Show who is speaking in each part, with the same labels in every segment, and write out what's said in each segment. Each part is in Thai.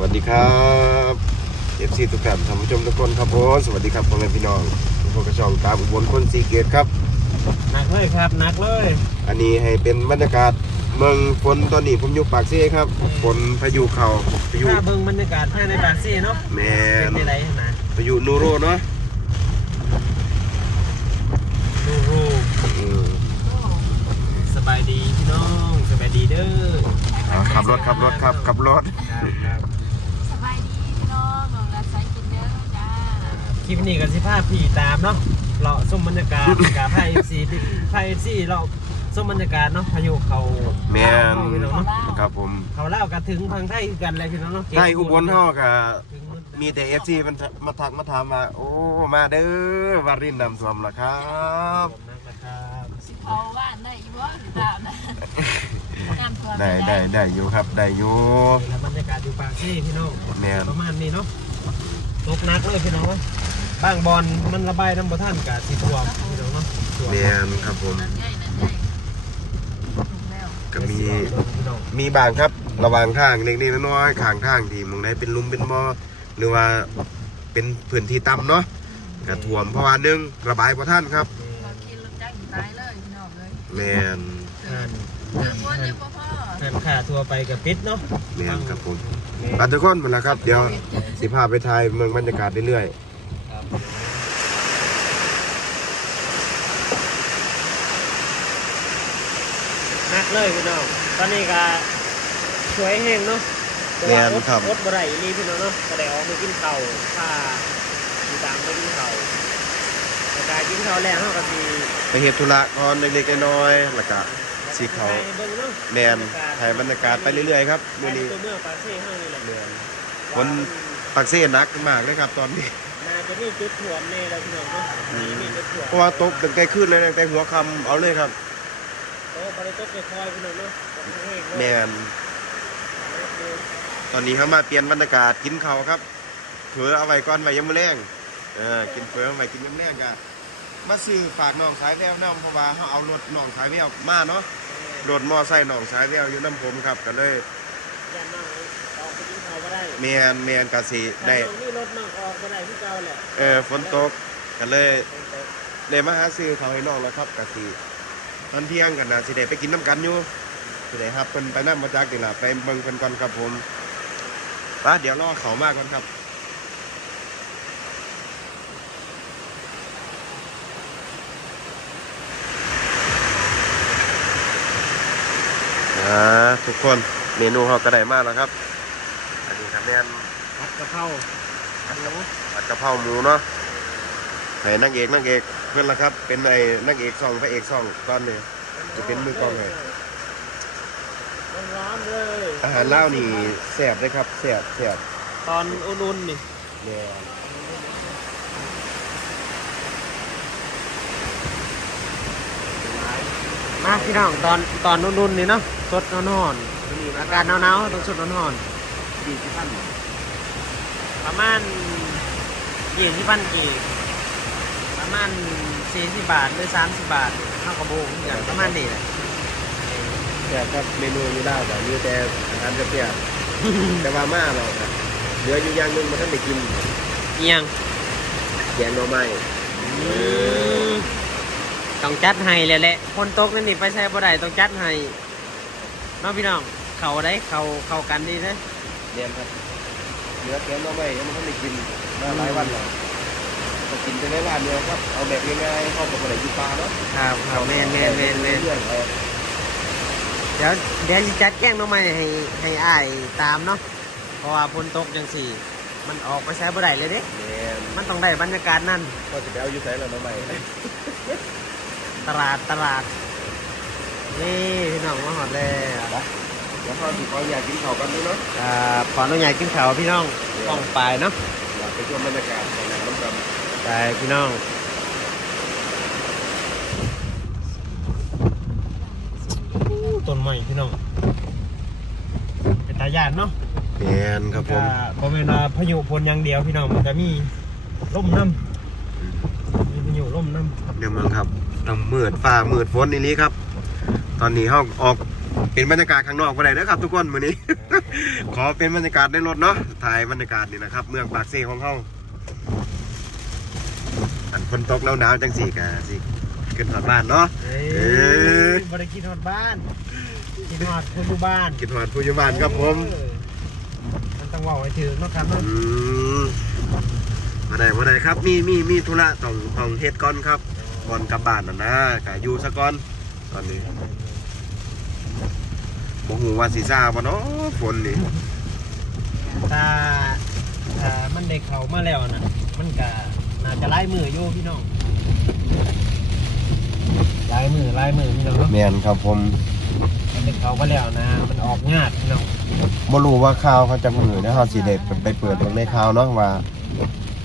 Speaker 1: วัสดีครับเอฟซีทุกท่านท่านผู้ชมทุกคนครับผมสวัสดีครับพ่อแม่พี่น้องทุกคนกระช่องตามอุบลคนสีเกตครับ
Speaker 2: หนักเลยครับหนักเลย
Speaker 1: อันนี้ให้เป็นบรรยากาศเมืองฝนตอนนี้ผมอยู่ปากเซ่ครับฝนพายุเข่าพายุ
Speaker 2: ถ้าเบิ่งบรรยากาศภายในปากซี่เนาะ
Speaker 1: แม
Speaker 2: เป็น
Speaker 1: น
Speaker 2: ไปไรนะ
Speaker 1: พายุนูโรเนาะ
Speaker 2: ดูรู
Speaker 1: อืม
Speaker 2: สบายดีพี่น้องสบายดีเด้อ
Speaker 1: เอาขับรถขับรถครับขับรถ
Speaker 2: ครับครับ คลิปนี้กันสิภาพพี่ตามเนาะเลาะส้มบรรยากาศกับไพ่ซีไพ่ซีเราส้มบรรยากาศเนาะพายุเขา
Speaker 1: แมน
Speaker 2: เข้าพี่น้องเนาะ
Speaker 1: ครับผม
Speaker 2: เขาเล่ากันถึงพังไทยกันเลยพี่น้องเนาะ
Speaker 1: ใต้อุบลเฮากับ
Speaker 2: ถึงหด
Speaker 1: มีแต่เอฟซีมันมาทักมาถามว่าโอ้มาเด้อวารินนำท่วมละครับ
Speaker 2: นะครับ
Speaker 3: สิเอาว่านได้อีบ่หรือเปล่านะน้ำท่วม
Speaker 1: ได้ได้ได้อยู่ครับได้อยู่
Speaker 2: นี่แหละบรรยากาศอยู่ปากซี่พี่น้อง
Speaker 1: แมน
Speaker 2: ประมาณนี้เนาะตกหนักเลยพี่น้องเว้ย บางบอลมันระบายน้ำบ่ท่านกับสีท่วมพี่น้องเนาะท่ว
Speaker 1: แมนครับผม
Speaker 3: นั่นใหญ่นั่นใหญ่ถูกแล้ว
Speaker 1: ก็มี
Speaker 2: พี่น้อง
Speaker 1: มีบางครับระหว่างทางเล็กๆน้อยๆข้างทางที่หมองไหนเป็นหลุมเป็นบ่อหรือว่าเป็นพื้นที่ต่ำเนาะกระท่วมเพราะว่าหนึงระบายบ่ทันครับ
Speaker 3: เรากินรถจักรตายเลยพี่น้องเลย
Speaker 1: แมน
Speaker 2: อ่าน
Speaker 3: เดินวนยังบ่พ่อ
Speaker 2: อ่านขาทัวไปกับปิดเนาะ
Speaker 1: แมนครับผมอะทุกคนหมดแล้วครับ เดี๋ยวสิพาไปถ่ายเมืองบรรยากาศเรื่อย
Speaker 2: ห นักเลยพี่น้อง ตอนนี้ก็สวยแห้งเนาะแต่
Speaker 1: แม
Speaker 2: ว่านอด
Speaker 1: ครับ
Speaker 2: อดบ่ได้อีหลีพี่น้องเนาะก็ได้ออกมากินข้าวผ้ามีตามไปกินข้าวแต่การกินข้าวแล้วเฮาก็สิ
Speaker 1: ไปเฮ็ดธุระก่อนเล็กๆน้อยๆแล้วก็สิเขา
Speaker 2: ไปเบิ่งเนาะ
Speaker 1: แมนถ่ายบรรยากาศไปเรื่อยๆครับ
Speaker 2: ไป
Speaker 1: มื้อ
Speaker 2: ใน
Speaker 1: นี้
Speaker 2: ตัวเมืองปาเซ่เฮานี่แหละ
Speaker 1: แมนฝน ปักเซ่หนักมากเลยครับตอนนี้
Speaker 2: น่าจะมีจุดถ่วมแน่แล้วพี่น้องเนาะมีมีจุดถ่วม
Speaker 1: เพราะว่าตกตั้งแต่ขึ้นเลยตั้งแต่หัวค่ำเอาเลยครับ
Speaker 2: โอ้บริโภคคอยพี่น้องเนาะตกแห้ง
Speaker 1: แม
Speaker 2: เนาะ
Speaker 1: นตอนนี้เขามาเปลี่ยนบรรยากาศกินข้าวครับเผือเอาไว้ก่อนไว้ยามมื้อแรงเออกินเผือเอาไว้กินยามแรงกันมาซื้อฝากน้องสายแววน้องเพราะว่าเขาเอารถน้องสายแววมาเนาะรถมอไซค์น้องสายแววอยู่น้ำผมครับก็เลย
Speaker 2: ย่านน้องออกไปกินข้าวก็ได้
Speaker 1: แมนแมนกะสิได้
Speaker 2: ถ้าน้องนี่รถน้องออกก็ได้ที่เก่าแหละ
Speaker 1: เออฝนตกก็เลยเลยมาหาซื้อเขาวให้น้องแล้วครับกะสิ ตอนเที่ยงกันนะสิได้ไปกินน้ำกันอยู่สิได้ครับเพิ่นไปนั่งมาจากนี่ล่ะไปเบิ่งเพิ่นก่อนครับผมไป้าเดี๋ยวรอเขามาก่อนครับอ่าทุกคนเมนูเขาก็ได้มากแล้วครับ อันนี้ครับแม่น
Speaker 2: ผัดกะเพรา
Speaker 1: ผัดกะผัดกะเพราหมูเนาะ ให้นางเอกนางเอกเพื่อนละครับ เป็นไอ้นางเอกซองพระเอกซองตอนนี้จะเป็นมือกลองเลย
Speaker 2: ร้อนๆเลย
Speaker 1: อาหารเล่าวนี่แซ่บเลยครับแซ่บแซ่บ
Speaker 2: ตอนอุ่นๆนี่
Speaker 1: เนี่ย
Speaker 2: มาพี่น้องตอนตอนอุ่นๆนี่เนาะสดนอนๆอากาศหนาวๆต้องสดนอน
Speaker 1: ดีที่ท่าน
Speaker 2: ๆประมาณยี่สิบพันกี่ ประมาณสี่สิบบาทหรือสามสิบบาทเท่ากับโบงอย่างประมาณนี้แหละ
Speaker 1: แซ่บครับเมนูอยู่ได้แต่มีแต่อาหารแซ่บๆแต่ว่ามาเราครับเหลืออยู่อย่างหนึงมาท่านได้กิน
Speaker 2: เอียง
Speaker 1: แกงหน่อไม้
Speaker 2: ต้องจัดให้เลยแหละคนตกนั่นนี่ไปใช้บ่ได้ต้องจัดให้เน้องพี่น้องเขาได้เขาเข้ากันดีนะ
Speaker 1: เรียนครับเหลือแกงหน่อไม้ยังไม่ท่านได้กินมาหลายวันแล้ว ก็กินไปในร้านเดียวครับเอาแบบง่ายๆเข้ากับอะไรยูปลาเนาะ
Speaker 2: ครับครับแมนแมนแมนแมน
Speaker 1: เรื่อยๆเอา
Speaker 2: เดี๋ยวเดี๋ยวสิจัดแกล้งน้องใหม่ให้ให้อ้ายตามเนาะเพราะว่าฝนตกจังสี่ มันออกไปใช้บ่ได้เลยเด้
Speaker 1: แม่น
Speaker 2: มันต้องได้บรรยากาศนั่น
Speaker 1: ก็จะไปเอาอยู่ไสแล้วน้องใหม่
Speaker 2: ตลาดตลาด นี่พี่น้องมาหอดแล้ว
Speaker 1: เดี๋ยวเขาสิขออยากกินข้าวกันดูเนาะ
Speaker 2: ครับขออนุญาตกินข้าวพี่น้องต้องไปเนาะ
Speaker 1: อยากไปชมบรรยากาศของน้ำกัน
Speaker 2: ไปพี่น้องต้นใหม่พี่น้องเป็นตาญาติเนาะ
Speaker 1: แมนครับผม
Speaker 2: ก็บ่แม่นว่าพายุพลอย่างเดียวพี่น้องมันก็มีลมน้ำมีพายุลมน้ำ
Speaker 1: เดี๋ยวเมืองครับต้องมืดฟ้ามืดฝนนี่นี้ครับ ตอนนี้เขาออกเป็นบรรยากาศข้างนอกบ่ได้นะครับ ทุกคนมื้อนี้ ขอเป็นบรรยากาศในรถเนาะถ่ายบรรยากาศนี่นะครับ เมืองปากเซของเฮา อันฝนตกแล้วหนาวจังสี่กะสิขึ้นฮอดบ้านเนาะ
Speaker 2: เอ้
Speaker 1: เอ้ย
Speaker 2: ยบริกินฮอดบ้านกินฮอดคนอยู่บ้าน
Speaker 1: กินฮอดผู้อยู่บ้านครับผม
Speaker 2: เออมันต้องเว่าให้ถึงเนาะครับเนาะ
Speaker 1: อืมมาได้มาได้ครับมีมีมีธุระต้องต้องเฮ็ดก่อนครับก่อนกลับบ้านน่ะนะกะอยู่ซะก่อนตอนนี้บ่ฮู้ว่าสิซาบ่เนาะฝนนี่
Speaker 2: ถ้าถ้ามันได้เข้ามาแล้วน่ะ มันก็ น่าจะไล่มืออยู่พี่น้องไล่มือไล่มือพี่น้องเนาะ
Speaker 1: แม่นครับผม
Speaker 2: มันได้เข้ามาแล้วนะ มันออกงาดพี่น้อง
Speaker 1: บ่รู้ว่าข่าวเขาจักมือนะเฮาสิได้ไปเปิดเบิ่งในข่าวเนาะว่า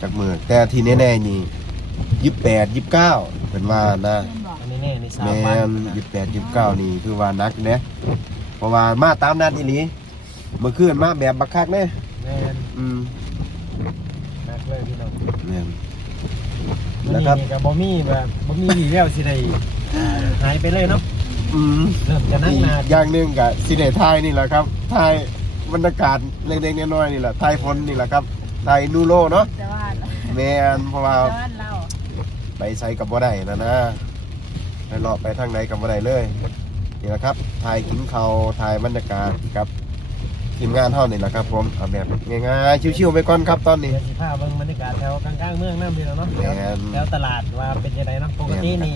Speaker 1: จักมือแต่ที่แน่ๆนี่28 29เพิ่นว่านะ
Speaker 3: เล่นบอก
Speaker 2: อันนี้แน่ในสาม
Speaker 1: แม่
Speaker 2: วัน
Speaker 1: น28 29นี่คือว่านักเด้เพราะว่ามาตามนัดอีหลีเมื่อคืนมาแบบบักคักเด้
Speaker 2: แม่น
Speaker 1: อืม
Speaker 2: นักเลยพี่น้อง
Speaker 1: แม่น
Speaker 2: วั น
Speaker 1: นะ
Speaker 2: นี้
Speaker 1: ครับ
Speaker 2: นี่ก็บ่มีแบบบ่มีวี่แววสิได้อ่าหายไปเลยเนาะ
Speaker 1: อืม
Speaker 2: เริ่มจะนั่ง
Speaker 1: อีก
Speaker 2: นาน
Speaker 1: อย่างหนึ่งกับซีเนทไทยนี่แหละครับไทยบรรยากาศเล็กๆน้อยๆนี่แหละไทยฝนนี่แหละครับไทยนูโรเนาะ
Speaker 3: แต่ว่า
Speaker 1: แมนเพราะว่า
Speaker 3: แต่ว่าเรา
Speaker 1: ไปใส่กับบ่ได้นะนะไปเลาะไปทางไหนกับบ่ได้เลยนี่แหละครับไทยกินเขาวไทยบรรยากาศกับ ทีมงานเท่านี่แหละครับผมเอาแบบง่ายๆชิวๆไปก่อนครับตอนนี้
Speaker 2: เดี๋ยวสิพาเบิ่งบรรยากาศแถวกลางๆเมืองน้ำพี่น้องเนาะ
Speaker 1: แม่น
Speaker 2: แถวตลาดว่าเป็นยังไงเนาะปกตินี่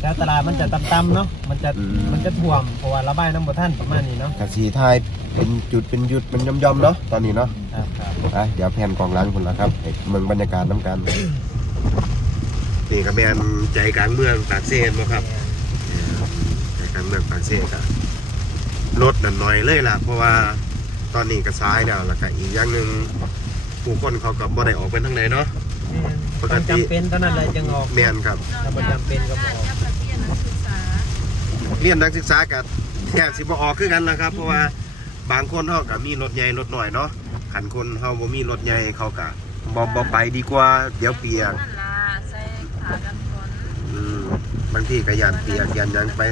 Speaker 2: แถวตลาดมันจะต่ำๆเนาะมันจะ
Speaker 1: อืม
Speaker 2: มันจะท่วมเพราะว่าระบายน้ำบ่ทันประมาณนี้เนาะ
Speaker 1: กะสีไทยเป็นจุดเป็นหยุดเป็นย่อมๆเนาะตอนนี้เนาะ
Speaker 2: ครับครับ
Speaker 1: ไปเดี๋ยวแผ่นกองหล้างคุณละครับให้เมืองบรรยากาศน้ำกัน นี่ก็แมนใจกลางเมืองปากเซนบ่ครับใจกลางเมืองปากเซนครับรถนั่นน้อยเลยล่ะ เพราะว่า ตอนนี้ก็ซ้ายแล้วแล้วก็อีกอย่างหนึ่งผู้คนเขาก็บ่ได้ออกไปทางไหนเนาะ ปกติ
Speaker 2: ต้องจำเป็นเท่านั้นเลยจึงออก
Speaker 1: แมนครับ
Speaker 2: ถ้าบ่จำเป็นก็บ่ออก
Speaker 1: เรียนนักศึกษากับแทบสิบ่ออกคือกันล่ะครับ เพราะว่าบางคนเขาก็มีรถใหญ่รถน้อยเนาะขันคนเขาบ่มีรถใหญ่เขาก็บ่บ่ไปดีกว่าเดี๋ยวเปียก
Speaker 3: นั่นล่ะใส่ขากันฝน
Speaker 1: อืมบางทีก็ยานเปียกยานหยังไป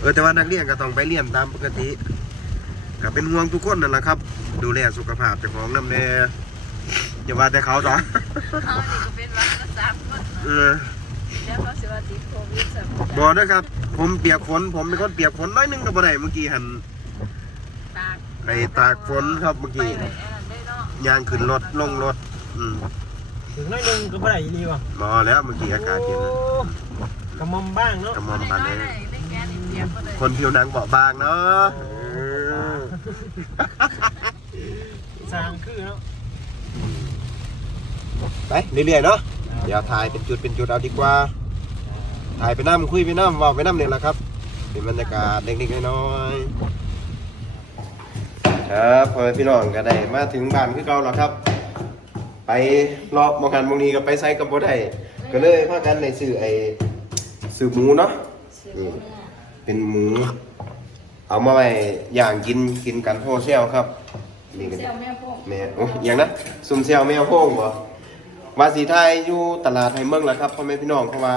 Speaker 1: เออแต่ว่านักเรียนก็ต้องไปเรียนตามปกติ ก็เป็นห่วงทุกคนนั่นแหละครับ ดูแลสุขภาพเจ้าของนำแน่อย่าว่าแต่เขาต่อ
Speaker 3: เขานี่ก็เป็นวันละสามคน
Speaker 1: เออ
Speaker 3: เดี๋ยวเขาสิว่าติดโควิดซะ
Speaker 1: บอกนะครับ ผมเปียกฝนผมเป็นคนเปียกฝนน้อยหนึงก็บ่ได้เมื่อกี้หัน
Speaker 3: ตาก
Speaker 1: ไปตากฝนครับเมื่อกี้
Speaker 3: ไปไว้อันนั้นได้เนาะ
Speaker 1: ย่างขึ้นรถลงรถ อืม
Speaker 2: ถึงน้อยหนึงก็บ่ได้อีหลีว่ะ
Speaker 1: บ่แล้วเมื่อกี้อากาศเย็นนะ
Speaker 2: โอ้กระหมอมบ้างเนาะ
Speaker 1: กระหมอม
Speaker 3: ได้
Speaker 1: ปาน
Speaker 3: น้อย
Speaker 1: นี้
Speaker 3: ได้ได้แก่นี่เปียกบ่ได้
Speaker 1: คนผิวหนังเบาบางเนาะเออ
Speaker 2: สร้างคือเนาะ
Speaker 1: ไปเรื่อยๆเนาะเดี๋ยวถ่ายเป็นจุดเป็นจุดเอาดีกว่า ถ่ายไปน้ำคุยไปน้ำเว่าไปน้ำเนี่ยแหละครับเป็นบรรยากาศเล็กๆน้อยๆครับพ่อแม่พี่น้องก็ได้มาถึงบ้านคือเก่าแล้วครับ ไปเลาะมองกันมองนี้ก็ไปไซกับบ่ได้ก็เลยพากันในซื้อไอ้ซื้อหมูเนาะนี่เป็นหมู เอามาไว้ย่างกินกินกันโฮเซลครับนี่กัน
Speaker 3: เสี่ยวแม่พวก
Speaker 1: แม่โอ้ยอย่างนะซุ่มเซลแมวโพงบ่ว่าสีไทยอยู่ตลาดไทยเมืองแหละครับพ่อแม่พี่น้องเพราะว่า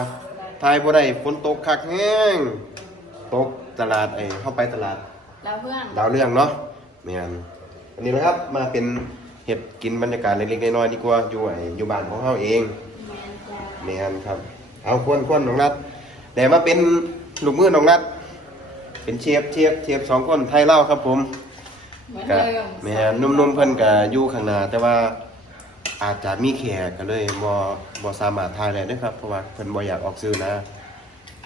Speaker 1: ไทยบ่ได้ฝนตกคักแห้งตกตลาดไอ้เข้าไปตลาด
Speaker 3: แล้วเพื่อน
Speaker 1: ดาวเรื่องเนาะแม่นอันนี้นะครับมาเป็นเห็ดกินบรรยากาศเล็กๆน้อยๆดีกว่าอยู่ไอ้อยู่บ้านของเฮาเอง
Speaker 3: แมนจ้า
Speaker 1: แม่นครับ เอาควนควนน้องนัดแต่มาเป็นลูกมือน้องนัด เป็นเชฟเชฟเชฟสองคนไทยเล่าวครับผม
Speaker 3: เหมือน
Speaker 1: ก็
Speaker 3: เดิม
Speaker 1: แม่นุ่มๆเพิ่นก็อยู่ข้างหน้าแต่ว่าอาจจะมีแขกก็เลยบ่บ่สามารถถ่ายได้เด้อครับเพราะว่าเพิ่นบ่อยากออกสื่อนะ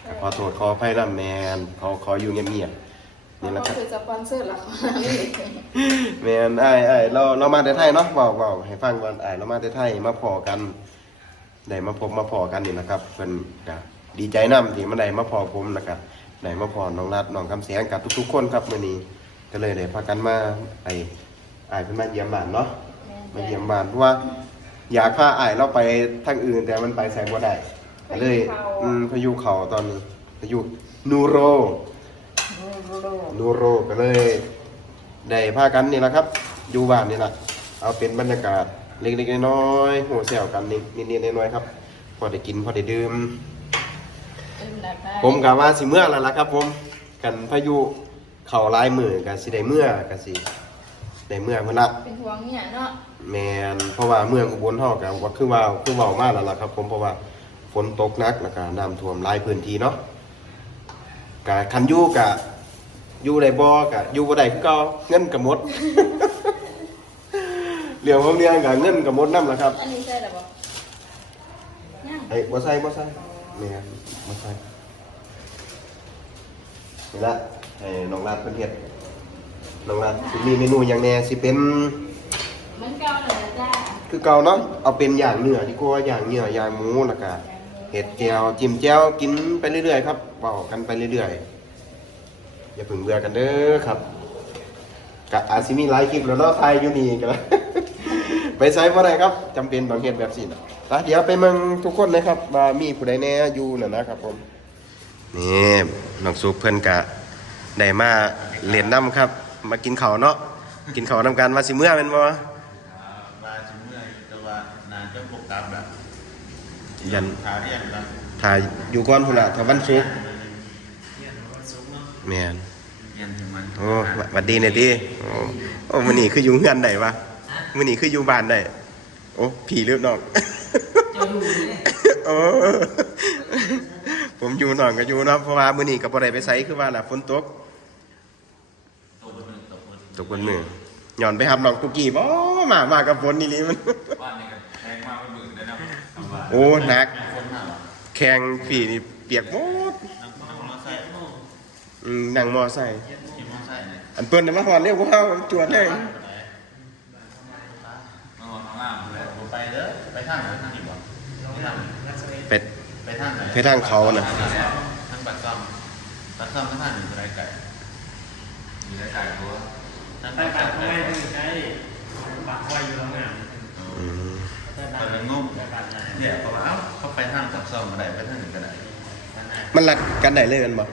Speaker 1: ก็ขอโทษขออภัยนำแม่นเขาขออยู่เงียบๆนี่แหละครับ
Speaker 3: คือสปอนเซอร์หลักของเรา
Speaker 1: แม่นอ้ายอ้ายเราเรามาแต่ไทยเนาะเว้าเว้าให้ฟังก่อนอ้ายเรามาแต่ไทยมาพอกันได้มาพบมาพอกันนี่นะครับเพิ่นก็ดีใจนํที่มาได้มาพอผมนะครับ ได้มาพอน้องรัดน้องคำแสงกับทุกๆ คนครับมื้อนี้ก็เลยได้พากันมาไอ้อ้ายเพิ่นมาเยี่ยมบ้านเนาะมาเยี่ยมบ้านเพราะว่า อยากพาอ้ายเราไปทางอื่นแต่มันไปแสงบ่ได้ก็เลยอืมพายุเขาตอนนี้พายุนูโรนูโรก็เลย ได้พากันนี่แหละครับ อยู่บ้านนี่แหละเอาเป็นบรรยากาศเล็กๆน้อยๆหัวแซวกันนิดนิดๆน้อยๆครับ พอได้กินพอได้ดื่ม ผมกะว่าสิเมื่อแล้วล่ะครับ ผมกันพายุเข้าหลายมือก็สิได้เมื่อก็สิได้เมื่อเพิ่นละ
Speaker 3: เป็นห่วงเนี่ยเนาะ
Speaker 1: แมนเพราะว่าเมืองอุบลเฮาก็ว่าคือว่าคือเว้ามาแล้วล่ะครับ ผมเพราะว่าฝนตกหนักแล้วก็น้ำท่วมหลายพื้นที่เนาะก็คันอยู่ก็อยู่ได้บ่ก็อยู่บ่ได้คือเก่าเงินก็หมดเรื่องของเรื่องก็เงินก็หมดนำล่ะครับ
Speaker 3: อันนี้ใช่หรือเปล่ายัง
Speaker 1: เฮ้ยบ่ใส่บ่ใส่ แม่นบ่ใส่นี่ละให้น้องรัดเพิ่นเฮ็ดน้องรัดสิมีเมนูหยังแหน่สิเป็น
Speaker 3: เหมือนเก่าเลยจ้า
Speaker 1: คือเก่าเนาะเอาเป็นอย่างเนื้อดีกว่าอย่างเนื้ออย่างหมูแล้วก็เห็ดแจ่วจิ้มแจ่วกินไปเรื่อยๆครับเว้ากันไปเรื่อยๆอย่าเพิ่งเบื่อกันเด้อครับกะอาจสิมีหลายคลิปแล้วเนาะถ่ายอยู่นี่ก็ไปใช้บ่ได้ครับจำเป็นต้องเฮ็ดแบบนี้นะ แต่เดี๋ยวไปเมืองทุกคนนะครับว่ามีผู้ใดแหน่อยู่น่ะนะครับผมนี่น้องสุกเพิ่นกะได้มาเล่นน้ำครับ มากินข้าวเนาะกินข้าวนำกันว่าสิเมื่อแม่นบ่
Speaker 4: ว่าจะเมื่อยแต่ว่านานจะพบกับแบบ
Speaker 1: ยัน
Speaker 4: ขาเรียนแบบ
Speaker 1: ถ่ายอยู่ก่อนพุ่นละถ้าวันศุกร์
Speaker 2: เรียนวันศุกร์เนาะ
Speaker 1: แม่น
Speaker 4: เรียนถึงมัน
Speaker 1: โอ้หวัหวัดดีเนี่ยติโอ้โอ้มื้อนี้คืออยู่เฮือนได้วะมื้อนี้คืออยู่บ้านได้โอ้ผีหรือน้อง
Speaker 2: เจ้าอยู่นี่
Speaker 1: โอ้ผมอยู่น้องก็อยู่เนาะเพราะว่ามื้อนี้ก็บ่ได้ไปไสคือว่าล่ะฝนตก
Speaker 4: ตกบนหนึ่งตกบน
Speaker 1: ตกบนมือย้อนไปหับน้องตุกกี้บ่มามากับฝนนี่นี่มัน
Speaker 4: บ้านนี่ก็แพงมากไม่หมื่นเลยนะทำว่า
Speaker 1: โอ้หนัก
Speaker 4: คนหนา
Speaker 1: แข่งผีนี่เปียกหมด
Speaker 4: นั่งนั่งมอไซค์
Speaker 1: อืมนั่งมอไซค์
Speaker 4: ขี่มอไซค์เนี่ย
Speaker 1: อันเปิ้นน่ะมาฮอดเร็วกว่าเฮาจวดเลย
Speaker 4: มาหอนข้างล่างเลยผมไปเด้อไปทางไหนทางนี้บ่ไปทางไหน
Speaker 2: รักสเวท
Speaker 1: เป็ด
Speaker 4: ไปทางไหน
Speaker 1: ไปทางเขาน่ะ
Speaker 4: ทางปักซ่อมปักซ่อมทางไหนอยู่ไรไก่อยู่ไรไก่ตัวทาง
Speaker 2: ไป
Speaker 4: ปัก
Speaker 2: ปา
Speaker 4: ซ่อกม
Speaker 2: ทำไมถึงใช้ปากไว้อยู่โรงงาน
Speaker 1: อืม
Speaker 2: แต่
Speaker 4: ก็เลยงงเนี่ยเพราะว่าเอ้าเขาไปทางปักซ่อมมาได้ไปทางไหนก็ได้
Speaker 1: มันรัดกันได้เลยแมันบ่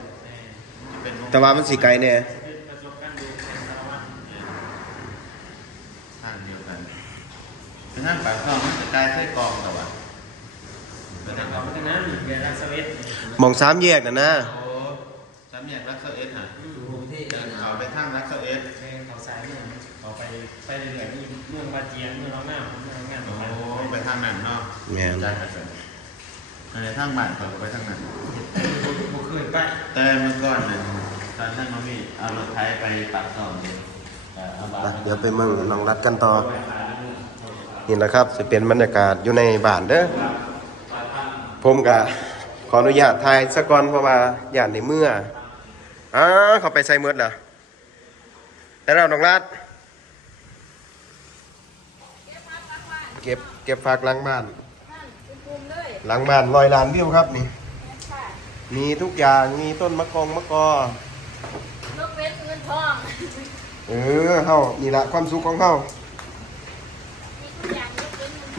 Speaker 4: เป็นงง
Speaker 1: แต่ว่ามันสิไกลแน่
Speaker 2: ประสบการณ์ดูในสารวัตร
Speaker 4: ทางเดียวกันเป็นทางปากซ่อมมันจะใกล้ไส้กรองแต่ว่า
Speaker 1: มองสามแยกน่ะนะ
Speaker 4: โอ้จำแยกรักเซอร์เอสฮะ
Speaker 2: อยู่กรุงเทพ
Speaker 4: เดินเขาไปทางรักเซอร์เอส
Speaker 2: ในเขาสายเมืองเขาไปไปเรื่อยๆนี่เมืองบาเจียนเมืองน้องหน้าเมืองน้องงาน
Speaker 4: โอ้
Speaker 2: ประมาณ
Speaker 4: ไปทางนั้นเนาะ
Speaker 1: แม่น
Speaker 4: ได้ไปเลยในทางบ้านเขาก็ไปทางนั้น
Speaker 2: บุกขึ้นไป
Speaker 4: แต่เมื่อก่อนเนี่ยตอนนั้นน้องพี่เอารถไถไปปากซ่อมเนี่ยแต่เอาบ้าน
Speaker 1: ไปเดี๋ยวไปเมืองน้องรัดกันต่อนี่แหละครับจะเป็นบรรยากาศอยู่ในบ้านเด้อ ผมก็ขออนุญาตถ่ายสักก่อนเพราะว่าย่านในเมื่ออ้าเขาไปใส่เมือดเหรอแล้วเราน้องรัดเก็บเก็บฝากหล้างบ้าน
Speaker 3: นั่นเป็นภูมิเลย
Speaker 1: หลังบ้านลอยล้านวิวครับนี่
Speaker 3: ค่ะ
Speaker 1: มีทุกอย่างมีต้นมะกองมะกอ
Speaker 3: นกเว้นเงินทอง
Speaker 1: เออเฮานี่ละความสุขของเฮา
Speaker 3: มีทุกอย่างยก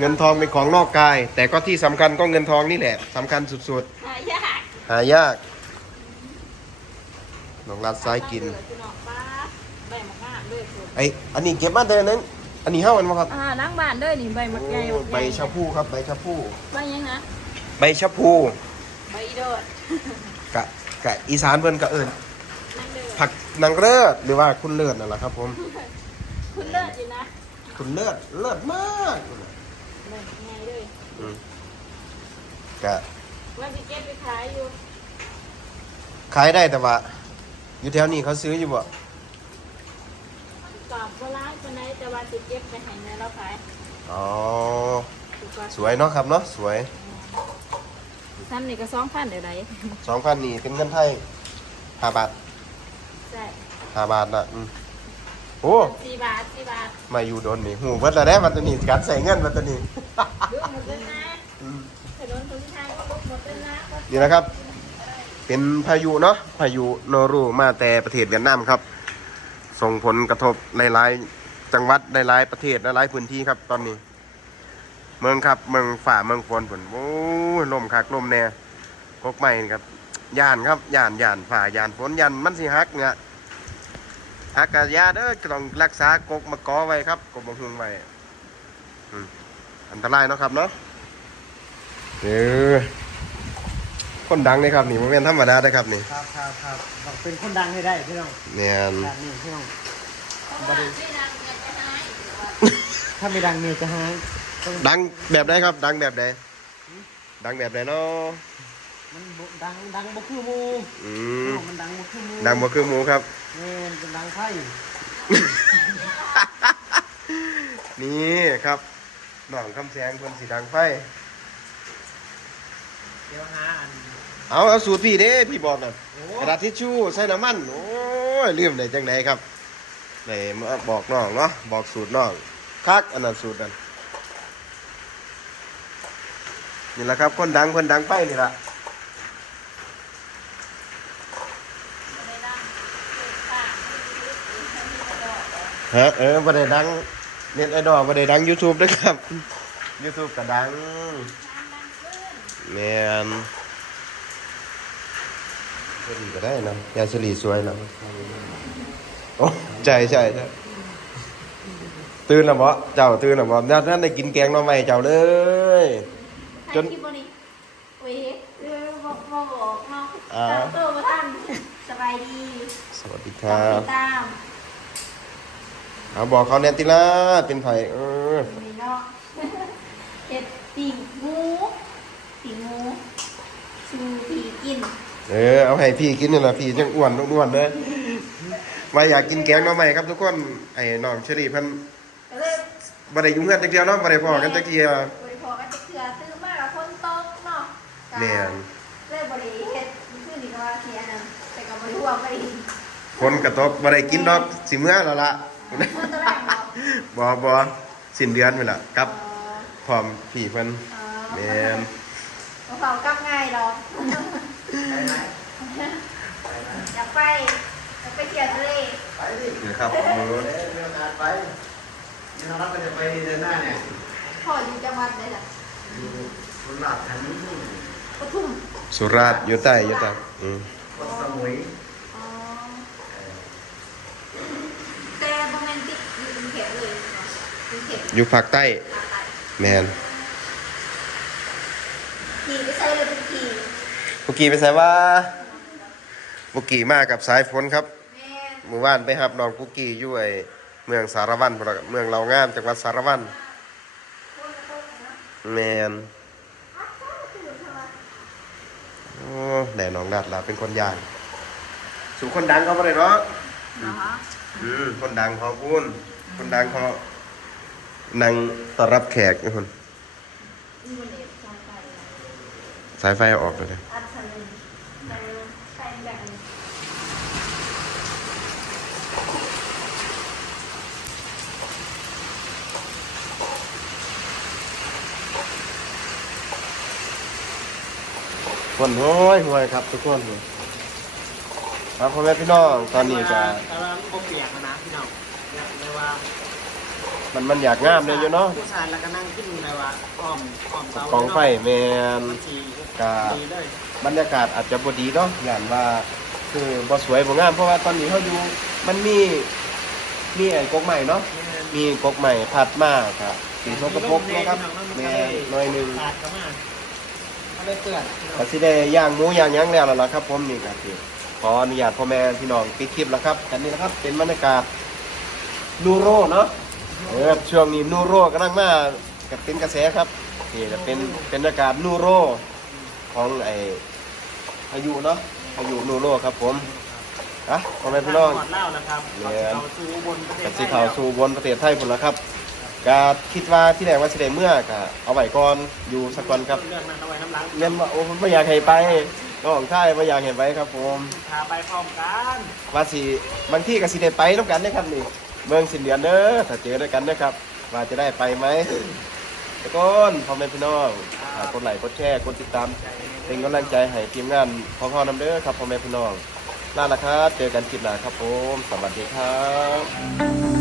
Speaker 3: เว้น
Speaker 1: เงินทองเป็นของนอกกาย แต่ก็ที่สำคัญก็เงินทองนี่แหละสำคัญสุด
Speaker 3: หายาก
Speaker 1: ๆ หายากน้องรัดซ้ายกิน
Speaker 3: เกิดนอกป้าใบมะขามด้วยคุณ
Speaker 1: ไออันนี้เก็บมาเดือนนึงอันนี้เฮ้ามันมาครับ
Speaker 3: อ่าล้างบ้านด้วยนี่ใบมะไง
Speaker 1: โอ้ใบชะพูครับใบชะพู
Speaker 3: ใบยังนะ
Speaker 1: ใบชะพู
Speaker 3: ใบอีโดด
Speaker 1: กะกะอีสานเพิ่นก็เอิ้น
Speaker 3: นั่งเดิน
Speaker 1: ผักนางเลิศหรือว่าคุณเลิศนั่นแหละครับผม
Speaker 3: คุณเลิศอยู่นะ
Speaker 1: คุณเลิศเลิศมาก
Speaker 3: ใบมะไงด้วย
Speaker 1: อืมกะ
Speaker 3: ว่าสิเก็บไปขายอยู่
Speaker 1: ขายได้แต่ว่าอยู่แถวนี้เขาซื้ออยู่บ่
Speaker 3: กรอบโบราณคนไหนแต่ว่าสิเก็บไปให้ในเราขาย
Speaker 1: อ๋อ
Speaker 3: ถูกกว่า
Speaker 1: สวยเนาะครับเนาะสวย
Speaker 3: ซ้ำนี่ก็สองพันเดี๋ยวไหน
Speaker 1: สองพันนี่เป็นเงินไทยห้าบาท
Speaker 3: ใช่
Speaker 1: ห้าบาทนะอืม โอ้
Speaker 3: สี่บาทสี่บาท
Speaker 1: มาอยู่โดนนี่หูเบิดแล้วได้มาตัวนี้การใส่เงินมาตัวนี้
Speaker 3: ดูหมดเลยนะ
Speaker 1: อืม
Speaker 3: ถนนคนที่ทางก็ลุกหมดเลยนะ
Speaker 1: นี่นะครับ เป็นพายุเนาะพายุโนรูมาแต่ประเทศเวียดนามครับ ส่งผลกระทบหลายๆจังหวัดหลายๆประเทศหลายๆพื้นที่ครับตอนนี้ เมืองครับเมืองฝ่าเมืองฝนฝนโอ้ยลมคักลมแน่กกใหม่ครับย่านครับย่านย่านฝ่าย่านฝนย่านมันสิฮักเนี่ย ฮักกะยาเด้อต้องรักษากกมะกอไว้ครับกกมะฮุงไว้อืมอันตรายเนาะครับเนาะเออคนดังนี่ครับนี่โมเมนธรรมดาได้อครับนี่
Speaker 2: ครับครับครับต้องเป็นคนดังให้ได้พี่น้อง
Speaker 1: แมน
Speaker 2: แบบนี้พี่น้อง
Speaker 5: เพราะว่าไม่ดังเนี่ยจะหาย
Speaker 2: ถ้าไม่ดังเมียจะหายต้อง
Speaker 1: ดังแบบไหนครับ ดังแบบไหนดังแบบไหนเนาะ
Speaker 2: มันบ่ดังดังบ่คือหมู
Speaker 1: อืม
Speaker 2: มันดังบ่คือหมู
Speaker 1: ดังบ่คือหมูครับ
Speaker 2: แม่นเป็นดังไฟ
Speaker 1: นี่ครับน้องคำแสงเพิ่นสีดังไฟ
Speaker 2: เดี๋ยวหาอัน
Speaker 1: เอาเอาสูตรพี่เด้พี่บอกน่ะ
Speaker 2: โอ้
Speaker 1: กระดาษทิชชู่ใส่น้ำมันโอ้ยลืมได้จังไดครับได้มาบอกน้องเนาะบอกสูตรน้องคักอันนั้นสูตรนั้นนี่แหละครับคนดังคนดังไปนี่ล่ะ
Speaker 5: ไม่ดังเกิดข้าง
Speaker 1: ฮะเออบ่ได้ดังเน็ตไอดอลบ่ได้ดัง YouTube ด้วยครับ YouTube ก็ดัง
Speaker 5: น้ำดังขึ้น
Speaker 1: แม่นสลีก็ได้นะยาสลีสวยนะโอ้ใช่ใช่ใช่ตื่นแล้วบ่เจ้าตื่นแล้วบ่นั่นได้กินแกงหน่อไม้เจ้าเลย จน
Speaker 5: ให้คลิปบ่นี่เว้ยเออบอกบอกบอกเนาะ
Speaker 1: อ่า
Speaker 5: ตามตัวมาท่านสบายดี
Speaker 1: สวัสดีค
Speaker 5: ตา
Speaker 1: รั
Speaker 5: ม
Speaker 1: บ
Speaker 5: ตาม
Speaker 1: เอาบอกเขาแนนติล่าเป็นไผเออ
Speaker 5: นี่เนาะเห็ดปีกหมูปีกหมูชูปีกิน
Speaker 1: เออเอาให้พี่กินนี่ล่ะพี่จังอ้วนอ้วนเด้อว่าอยากกินแกงหน่อไม้ครับทุกคนไอ้น้องเชอรี่เพิ่น
Speaker 5: ก็เลย
Speaker 1: บ่ได้ยุ่งกันจักเดียวเนาะบ่ได้พอกันจักเที่ย
Speaker 5: บริพอกันจะเกลือตื้อมากกับคนโต๊ะเนาะ
Speaker 1: แม่น
Speaker 5: เลยบริเฮ็ดคือนี่ก็ว่าเสียนั่นแต่ก็บริห่วงไปอีก
Speaker 1: คนกระทบบ่ได้กินดอกสิเมื่อแล้วล่ะ
Speaker 5: คนตะแรกเนาะ
Speaker 1: บ่บ่สิ้นเดือนไปละกลับ
Speaker 5: เออ
Speaker 1: พร้อมพี่เพิ่น
Speaker 5: เออ
Speaker 1: แม่น
Speaker 5: บ่เฝ้ากลับง่ายดอก
Speaker 2: ไปไหม
Speaker 5: อยากไปอยากไปเที่ยวทะเล
Speaker 2: ไปดิ
Speaker 1: นี่ครับ
Speaker 2: เออเดี๋ยวมีโอกาสไปนี่น้องรับก็จะไปเดือนหน้าเนี่ย
Speaker 5: พ่ออยู่จังหวัดไหนล่ะ
Speaker 2: อยู่คนหลับแถวนี้
Speaker 5: ปทุม
Speaker 1: สุราษฎร์อยู่ใต้อยู่ใต้อืม
Speaker 2: คนสมุย
Speaker 5: อ๋อแต่บ่แม่นติดอยู่กรุงเทพเลยเนาะกรุงเทพ
Speaker 1: อยู่ภาคใต้
Speaker 5: ภาคใต้
Speaker 1: แม่น
Speaker 5: ขี่ไปใช้เลยเป็นขี่
Speaker 1: บุกี้ไปไสว่าบุกี้มากับสายฝนครับ
Speaker 5: แม่น
Speaker 1: เมื่อวานไปรับน้องกุกกี้อยู่ไอ้เมืองสารวันพุ่นล่ะเมืองเรางามจังหวัดสารวัน
Speaker 5: คนละคนเนาะ
Speaker 1: แม่น
Speaker 5: อ้าวก็ตื่นทำไม
Speaker 1: โอ้ได้น้องนัดล่ะเป็นคนย่าง สู่คนดังเขาบ่ได้เนาะ
Speaker 5: เหรอคะ
Speaker 1: อืมคนดังเขาพูนคนดังเขา นั่งต้อนรับแขกนี่คนสายไฟออกเลยนะ
Speaker 5: อัดสลิงแต่ใช้แบบนี้
Speaker 1: คนห้อยห้อยครับทุกคนครับพ่อแม่พี่น้องตอนนี้ก็
Speaker 2: แต่ว่าบ่เปียกนะพี่น้องเนี่ยเรียกว่า
Speaker 1: มันมันอยากงามเลยอยู่เนาะ
Speaker 2: ผู้ชายแล้วก็นั่งกินในว่าอ้อมอ้อมเตาก
Speaker 1: องไฟแมน
Speaker 2: มันสี
Speaker 1: กา
Speaker 2: ดีเลย
Speaker 1: บรรยากาศอาจจะบ่ดีเนาะอย่างว่าคือบ่สวยบ่งามเพราะว่าตอนนี้เขาอยู่มันมีมีไอ้กกใหม่เนาะมีกกใหม่พัดมาครับสีสกปรกนะครับแม่น้อยหนึง
Speaker 2: ขาดก็มาเขาเลยเตือนพี่น้อง
Speaker 1: ก็สิได้ย่างหมูย่างหยังแล้วล่ะครับ ผมนี่ครับพี่ขออนุญาตพ่อแม่พี่น้องปิดคลิปแล้วครับกันนี้นะครับเป็นบรรยากาศนูโรเนาะ เออช่วงนี้นูโรกำลังมากับเป็นกระแสครับนี่จะเป็นเป็นบรรยากาศนูโรของไอ้พายุเนาะพายุนูโรครับผมอะพ่อแม่พี่น้อง
Speaker 2: หมดแล้วนะครับ
Speaker 1: แม่น
Speaker 2: เราสู่บนประเท
Speaker 1: กั
Speaker 2: ศ
Speaker 1: บ
Speaker 2: ไท
Speaker 1: สี
Speaker 2: ย
Speaker 1: ขาวสู่บนประเทศไทยพุ่นแล้วครับก็คิดว่าที่ไหนว่าสิได้เมื่อก็เอาไว้ก่อนอยู่สักวันครับ
Speaker 2: เรื่องนั้นเอาไว้น้ำหลัง
Speaker 1: เรียนว่าโอ้ไม่อยากให้ไปน้องชายไม่อยากเห็นไปครับผม
Speaker 2: พาไปพร้อมกัน
Speaker 1: ว่าสิบางที่ก็สิได้ไปน้ำกันนะครับนี่ เมืองสินเดือนเด้อถ้าเจอด้วยกันนะครับ ว่าจะได้ไปไหมทุกคนพ่อแม่พี่น้องฝากกดไลค์กดแชร์กดติดตาม เป็นกำลังใจให้ทีมงานขอพ่อน้ำเด้อครับพ่อแม่พี่น้องลาละครับเจอกันคลิปหน้าครับผม สวัสดีครับ